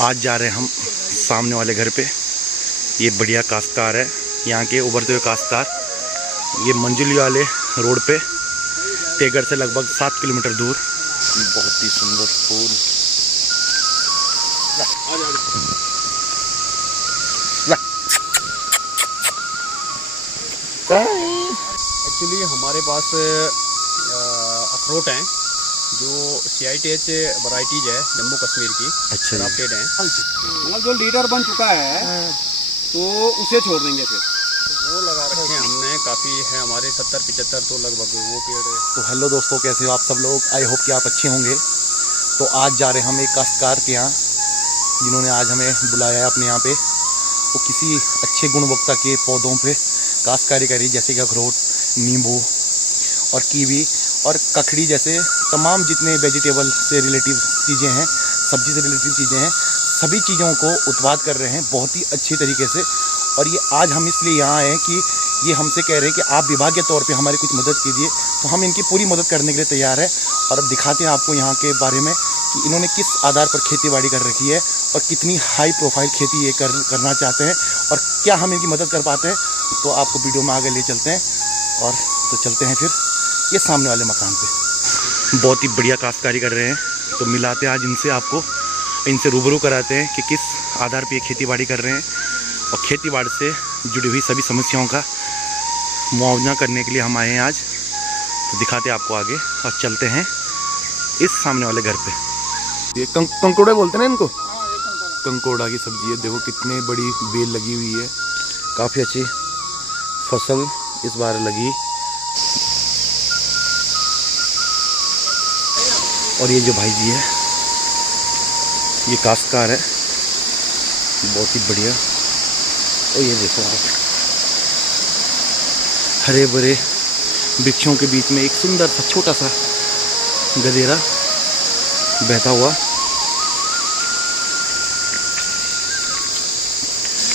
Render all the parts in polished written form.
आज जा रहे हैं हम सामने वाले घर पे। ये बढ़िया काश्तकार है, यहाँ के उभरते हुए काश्तकार। ये मंजुली वाले रोड पे तेगर से लगभग 7 किलोमीटर दूर। बहुत ही सुंदर फूल। एक्चुअली हमारे पास अखरोट हैं जो CITH वैरायटीज है जम्मू कश्मीर की। अच्छा, क्राफ्टेड हैं। मतलब जो लीडर बन चुका है तो उसे छोड़ देंगे फिर। वो लगा रखे हैं हमने, काफ़ी है हमारे 70-75 तो लगभग वो पेड़ है। तो हेलो दोस्तों, कैसे हो आप सब लोग? आई होप कि आप अच्छे होंगे। तो आज जा रहे हैं हम एक काश्तकार के यहाँ, जिन्होंने आज हमें बुलाया है अपने यहाँ पे। वो किसी अच्छे गुणवत्ता के पौधों पे काश्तकारी करी, जैसे कि अखरोट, नींबू और कीवी और ककड़ी जैसे तमाम जितने वेजिटेबल से रिलेटिव चीज़ें हैं, सब्जी से रिलेटिव चीज़ें हैं, सभी चीज़ों को उत्पाद कर रहे हैं बहुत ही अच्छे तरीके से। और ये आज हम इसलिए यहाँ आए हैं कि ये हमसे कह रहे हैं कि आप विभाग के तौर पे हमारी कुछ मदद कीजिए। तो हम इनकी पूरी मदद करने के लिए तैयार है। और अब दिखाते हैं आपको यहाँ के बारे में कि इन्होंने किस आधार पर खेती-बाड़ी कर रखी है और कितनी हाई प्रोफाइल खेती ये करना चाहते हैं और क्या हम इनकी मदद कर पाते हैं। तो आपको वीडियो में आगे ले चलते हैं और तो चलते हैं फिर ये सामने वाले मकान पे। बहुत ही बढ़िया काश्तकारी कर रहे हैं, तो मिलाते हैं आज इनसे, आपको इनसे रूबरू कराते हैं कि किस आधार पे ये खेती-बाड़ी कर रहे हैं और खेती-बाड़ी से जुड़ी हुई सभी समस्याओं का मुआवजा करने के लिए हम आए हैं आज। तो दिखाते हैं आपको आगे और चलते हैं इस सामने वाले घर पे। ये कंकोड़ा बोलते हैं ना इनको? कंकोड़ा की सब्जी है। देखो कितने बड़ी बेल लगी हुई है, काफ़ी अच्छी फसल इस बार लगी। और ये जो भाई जी है ये काश्तकार है, बहुत ही बढ़िया। और ये देखो आप, हरे भरे वृक्षों के बीच में एक सुंदर सा छोटा सा गदेरा बहता हुआ,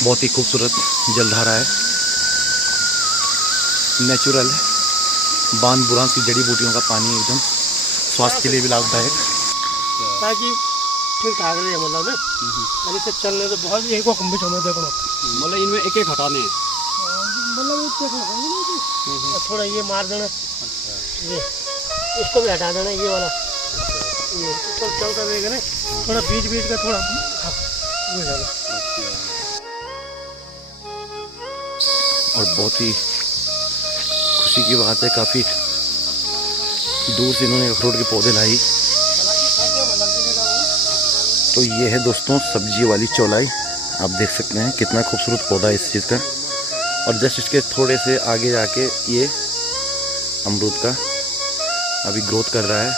बहुत ही खूबसूरत जलधारा है, नेचुरल है। बांध बुरांस की जड़ी बूटियों का पानी एकदम स्वास्थ्य के लिए भी लाभदायक। ताकि फिर ठाक रहे मतलब अभी से चलने तो बहुत एक को कंप्लीट होने देखो मतलब इनमें एक एक हटाने हैं, मतलब थोड़ा ये मार देना, ये इसको भी हटा देना, ये वाला ये तो चलता रहेगा ना, थोड़ा बीच बीच का थोड़ा हो जाएगा। और बहुत ही खुशी की बात है, काफ़ी दूर से इन्होंने अखरोट के पौधे लाई। तो ये है दोस्तों सब्जी वाली चौलाई, आप देख सकते हैं कितना खूबसूरत पौधा है इस चीज़ का। और जस्ट इसके थोड़े से आगे जाके ये अमरूद का अभी ग्रोथ कर रहा है।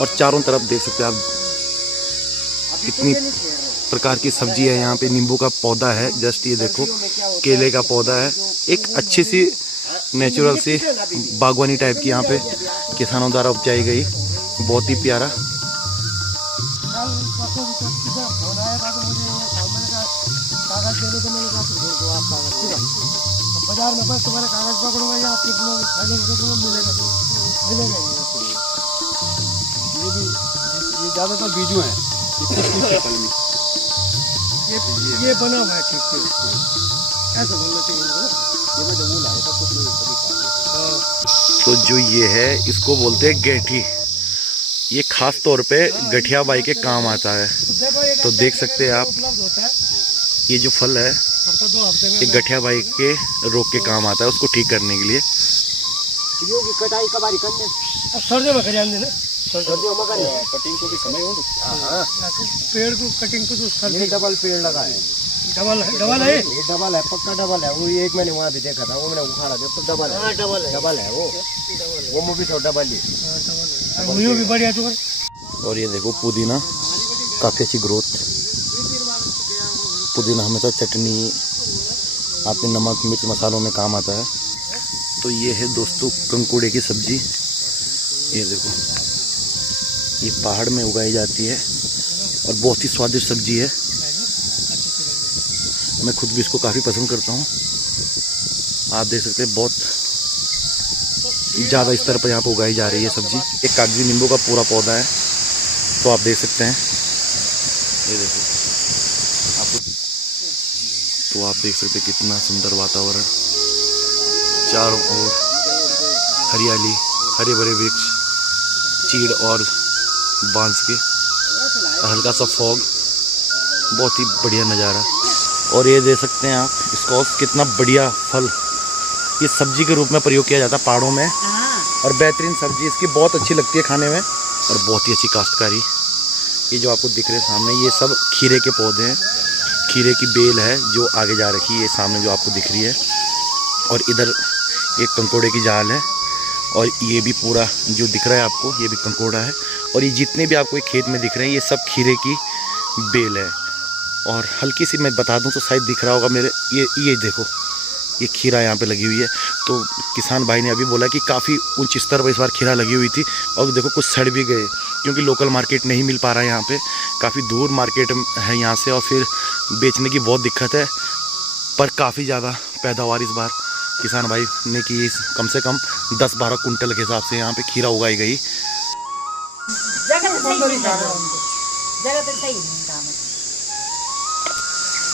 और चारों तरफ देख सकते हैं आप कितनी प्रकार की सब्जी है यहाँ पे। नींबू का पौधा है, जस्ट ये देखो, केले का पौधा है। एक अच्छी सी नेचुरल सी बागवानी टाइप की यहाँ पे किसानों द्वारा उपजाई गई, बहुत ही प्यारा। बाजार में बस तुम्हारे कागज पकड़ूंगा या आपके मिलेगा। ये ज़्यादातर बीजू हैं। ये बना हुआ है ठीक से, ऐसा बनना चाहिए ना। ये मैं जब वो लाया था कुछ नहीं कभी। तो जो ये है इसको बोलते हैं गेठी। ये खास तौर पे गठिया बाई के काम आता है। तो देख सकते हैं आप, ये जो फल है ये गठिया बाई के रोग के काम आता है, उसको ठीक करने के लिए। कटाई कबारी करने अब सर्दियों में कर देना, सर्दियों में करें कटिंग को भी समय हो। पेड़ को कटिंग को तो सर्दी डबल पेड़ लगा है, डबल है, डबल है, पक्का डबल है। वो एक मैंने वहाँ भी देखा था, वो मैंने उखाड़ा था, तो डबल है, डबल है वो भी तो डबल ही भी बढ़िया तो। और ये देखो पुदीना, काफ़ी अच्छी ग्रोथ। पुदीना हमेशा चटनी, आपके नमक मिर्च मसालों में काम आता है। तो ये है दोस्तों कंकोड़े की सब्जी। ये देखो, ये पहाड़ में उगाई जाती है और बहुत ही स्वादिष्ट सब्जी है। मैं खुद भी इसको काफ़ी पसंद करता हूँ। आप देख सकते हैं बहुत ज़्यादा स्तर पर यहाँ पर उगाई जा रही है सब्जी। एक कागजी नींबू का पूरा पौधा है, तो आप देख सकते हैं। ये देखो आपको तो आप देख सकते हैं कितना सुंदर वातावरण, चारों ओर हरियाली, हरे भरे वृक्ष, चीड़ और बांस के, हल्का सा फॉग, बहुत ही बढ़िया नज़ारा। और ये देख सकते हैं आप इसको, कितना बढ़िया फल, ये सब्जी के रूप में प्रयोग किया जाता है पहाड़ों में, और बेहतरीन सब्जी इसकी बहुत अच्छी लगती है खाने में, और बहुत ही अच्छी काश्तकारी। ये जो आपको दिख रहे हैं सामने, ये सब खीरे के पौधे हैं, खीरे की बेल है जो आगे जा रखी है, ये सामने जो आपको दिख रही है। और इधर एक कंकोड़े की जाल है, और ये भी पूरा जो दिख रहा है आपको, ये भी कंकोड़ा है। और ये जितने भी आपको खेत में दिख रहे हैं, ये सब खीरे की बेल है। और हल्की सी मैं बता दूं तो शायद दिख रहा होगा मेरे, ये देखो, ये खीरा यहाँ पे लगी हुई है। तो किसान भाई ने अभी बोला कि काफ़ी उच्च स्तर पर इस बार खीरा लगी हुई थी, और देखो कुछ सड़ भी गए, क्योंकि लोकल मार्केट नहीं मिल पा रहा है यहाँ पे, काफ़ी दूर मार्केट है यहाँ से, और फिर बेचने की बहुत दिक्कत है। पर काफ़ी ज़्यादा पैदावार इस बार किसान भाई ने की, कम से कम 10-12 कुंटल के हिसाब से यहाँ पे खीरा उगाई गई।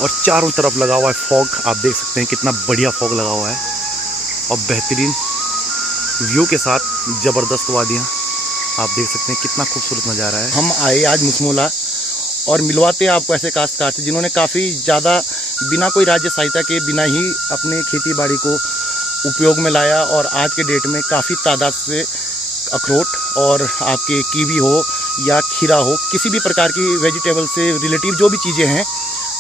और चारों तरफ लगा हुआ है फॉग, आप देख सकते हैं कितना बढ़िया फॉग लगा हुआ है, और बेहतरीन व्यू के साथ ज़बरदस्त वादियाँ, आप देख सकते हैं कितना खूबसूरत नज़ारा है। हम आए आज मुसमोला, और मिलवाते हैं आपको ऐसे काश्तकार से जिन्होंने काफ़ी ज़्यादा बिना कोई राज्य सहायता के, बिना ही अपने खेती बाड़ी को उपयोग में लाया, और आज के डेट में काफ़ी तादाद से अखरोट और आपके कीवी हो या खीरा हो, किसी भी प्रकार की वेजिटेबल से रिलेटिव जो भी चीज़ें हैं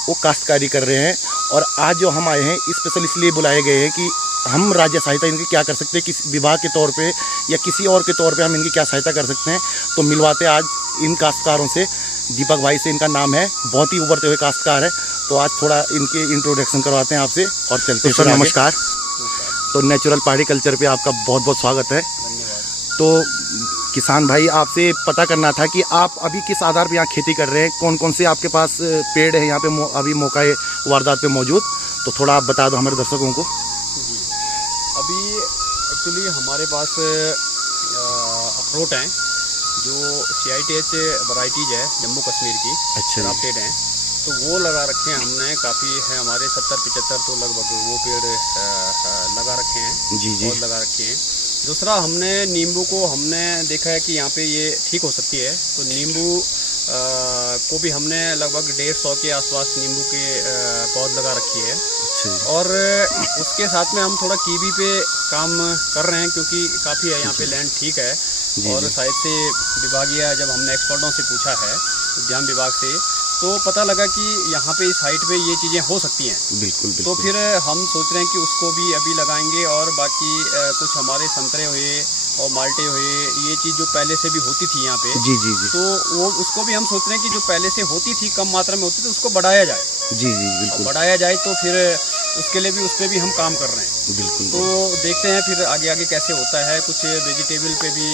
वो काश्तकारी कर रहे हैं। और आज जो हम आए हैं स्पेशल इसलिए बुलाए गए हैं कि हम राज्य सहायता इनकी क्या कर सकते हैं, किस विभाग के तौर पे या किसी और के तौर पे हम इनकी क्या सहायता कर सकते हैं। तो मिलवाते आज इन काश्तकारों से, दीपक भाई से इनका नाम है, बहुत ही उभरते हुए काश्तकार है। तो आज थोड़ा इनके इंट्रोडक्शन करवाते हैं आपसे और चलते हैं। सर नमस्कार। तो नेचुरल पहाड़ी कल्चर पे आपका बहुत बहुत स्वागत है। तो किसान भाई, आपसे पता करना था कि आप अभी किस आधार पे यहाँ खेती कर रहे हैं, कौन कौन से आपके पास पेड़ है यहाँ पे अभी मौका वारदात पे मौजूद, तो थोड़ा आप बता दो हमारे दर्शकों को। जी, अभी एक्चुअली हमारे पास अखरोट हैं जो CITH वैरायटीज है जम्मू कश्मीर की, अच्छा क्राफ्टेड हैं, तो वो लगा रखे हैं हमने, काफ़ी है हमारे 70-75 तो लगभग वो पेड़ लगा रखे हैं। जी जी, और लगा रखे हैं। दूसरा, हमने नींबू को हमने देखा है कि यहाँ पे ये ठीक हो सकती है, तो नींबू को भी हमने लगभग 150 के आसपास नींबू के पौध लगा रखी है। अच्छा। और उसके साथ में हम थोड़ा कीवी पे काम कर रहे हैं, क्योंकि काफ़ी है यहाँ पे लैंड ठीक है। और शायद से विभागीय, जब हमने एक्सपर्टों से पूछा है उद्यान विभाग से, तो पता लगा कि यहाँ पे इस हाइट पे ये चीज़ें हो सकती हैं। बिल्कुल बिल्कुल। तो फिर हम सोच रहे हैं कि उसको भी अभी लगाएंगे, और बाकी कुछ हमारे संतरे हुए और माल्टे हुए, ये चीज़ जो पहले से भी होती थी यहाँ पे, जी जी जी, तो वो उसको भी हम सोच रहे हैं कि जो पहले से होती थी, कम मात्रा में होती थी, उसको बढ़ाया जाए। जी जी बिल्कुल, बढ़ाया जाए तो फिर उसके लिए भी, उस पर भी हम काम कर रहे हैं। बिल्कुल। तो देखते हैं फिर आगे आगे कैसे होता है। कुछ वेजिटेबल पे भी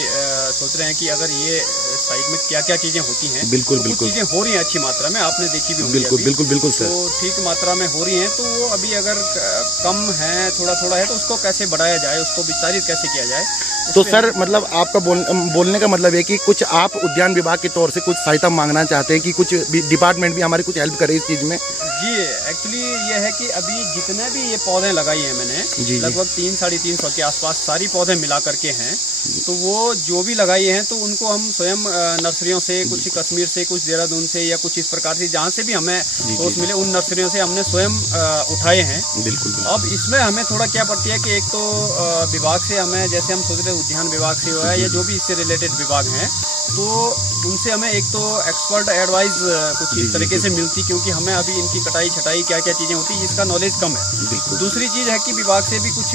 सोच रहे हैं कि अगर ये साइड में क्या क्या चीज़ें होती हैं। बिल्कुल तो बिल्कुल, चीज़ें हो रही हैं अच्छी मात्रा में, आपने देखी भी होंगी। बिल्कुल बिल्कुल बिल्कुल सर। तो ठीक मात्रा में हो रही हैं, तो वो अभी अगर कम है, थोड़ा थोड़ा है, तो उसको कैसे बढ़ाया जाए, उसको विस्तारित कैसे किया जाए। तो सर मतलब आपका बोलने का मतलब है कि कुछ आप उद्यान विभाग के तौर से कुछ सहायता मांगना चाहते हैं कि कुछ डिपार्टमेंट भी हमारी कुछ हेल्प करे इस चीज़ में। जी, एक्चुअली ये है कि अभी जितने भी ये पौधे लगाई हैं मैंने, लगभग 300-350 के आसपास सारी पौधे मिला करके हैं। तो वो जो भी लगाई हैं, तो उनको हम स्वयं नर्सरियों से, कुछ कश्मीर से, कुछ देहरादून से, या कुछ इस प्रकार से जहाँ से भी हमें सोर्स मिले, उन नर्सरियों से हमने स्वयं उठाए हैं। बिल्कुल। अब इसमें हमें थोड़ा क्या पड़ती है कि एक तो विभाग से हमें, जैसे हम सोच रहे हैं उद्यान विभाग से हुआ है या जो भी इससे रिलेटेड विभाग हैं, तो उनसे हमें एक तो एक्सपर्ट एडवाइस कुछ इस तरीके से मिलती, क्योंकि हमें अभी इनकी कटाई छटाई क्या क्या चीज़ें होती है इसका नॉलेज कम है। दूसरी चीज़ है कि विभाग से भी कुछ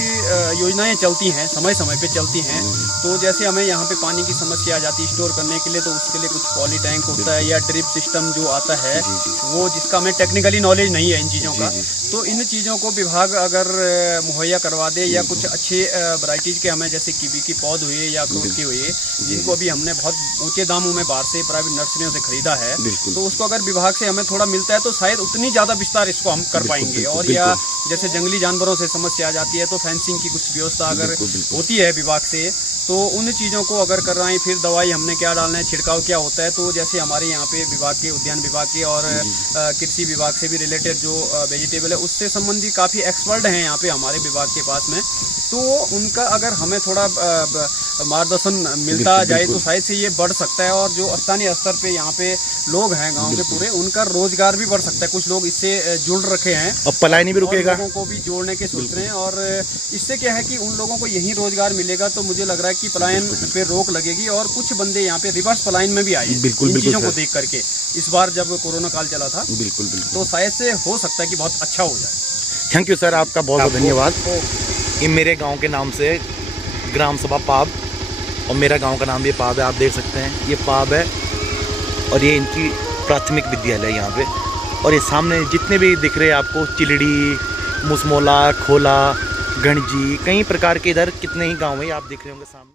योजनाएं चलती हैं, समय समय पे चलती हैं। तो जैसे हमें यहाँ पे पानी की समस्या आ जाती है स्टोर करने के लिए, तो उसके लिए कुछ पॉली टैंक होता है या ड्रिप सिस्टम जो आता है, वो जिसका हमें टेक्निकली नॉलेज नहीं है इन चीज़ों का। तो इन चीज़ों को विभाग अगर मुहैया करवा दे, या कुछ अच्छे वैरायटीज़ के हमें, जैसे कीवी की पौध हुए या अखरोट की हुए, जिनको अभी हमने बहुत ऊंचे दामों में बाहर से प्राइवेट नर्सरियों से खरीदा है, बिल्कुल। तो उसको अगर विभाग से हमें थोड़ा मिलता है तो शायद उतनी ज़्यादा विस्तार इसको हम कर पाएंगे। बिल्कुल, और या जैसे जंगली जानवरों से समस्या आ जाती है तो फेंसिंग की कुछ व्यवस्था अगर होती है विभाग से, तो उन चीज़ों को अगर कर रहे हैं, फिर दवाई हमने क्या डालना है, छिड़काव क्या होता है, तो जैसे हमारे यहाँ पे विभाग के, उद्यान विभाग के और कृषि विभाग से भी रिलेटेड जो वेजिटेबल है उससे संबंधी काफ़ी एक्सपर्ट हैं यहाँ पे हमारे विभाग के पास में, तो उनका अगर हमें थोड़ा मार्गदर्शन मिलता जाए तो शायद से ये बढ़ सकता है। और जो स्थानीय स्तर पे यहाँ पे लोग हैं गांव के पूरे, उनका रोजगार भी बढ़ सकता है। कुछ लोग इससे जुड़ रखे हैं और पलायनी भी रुकेगा, लोगों को भी जोड़ने के सोच रहे हैं। और इससे क्या है कि उन लोगों को यही रोजगार मिलेगा, तो मुझे लग रहा है कि पलायन पे रोक लगेगी और कुछ बंदे यहाँ पे रिवर्स पलायन में भी आए इन चीजों को देख करके इस बार जब कोरोना काल चला था। बिल्कुल बिल्कुल, तो शायद से हो सकता है कि बहुत अच्छा हो जाए। थैंक यू सर, आपका बहुत बहुत धन्यवाद। ये मेरे गांव के नाम से ग्राम सभा पाब, और मेरा गांव का नाम ये पाब है, आप देख सकते हैं ये पाब है और ये इनकी प्राथमिक विद्यालय यहाँ पे। और ये सामने जितने भी दिख रहे हैं आपको, चिलड़ी, मुसमोला, खोला, गणजी, कई प्रकार के इधर कितने ही गांव है आप देख रहे होंगे सामने।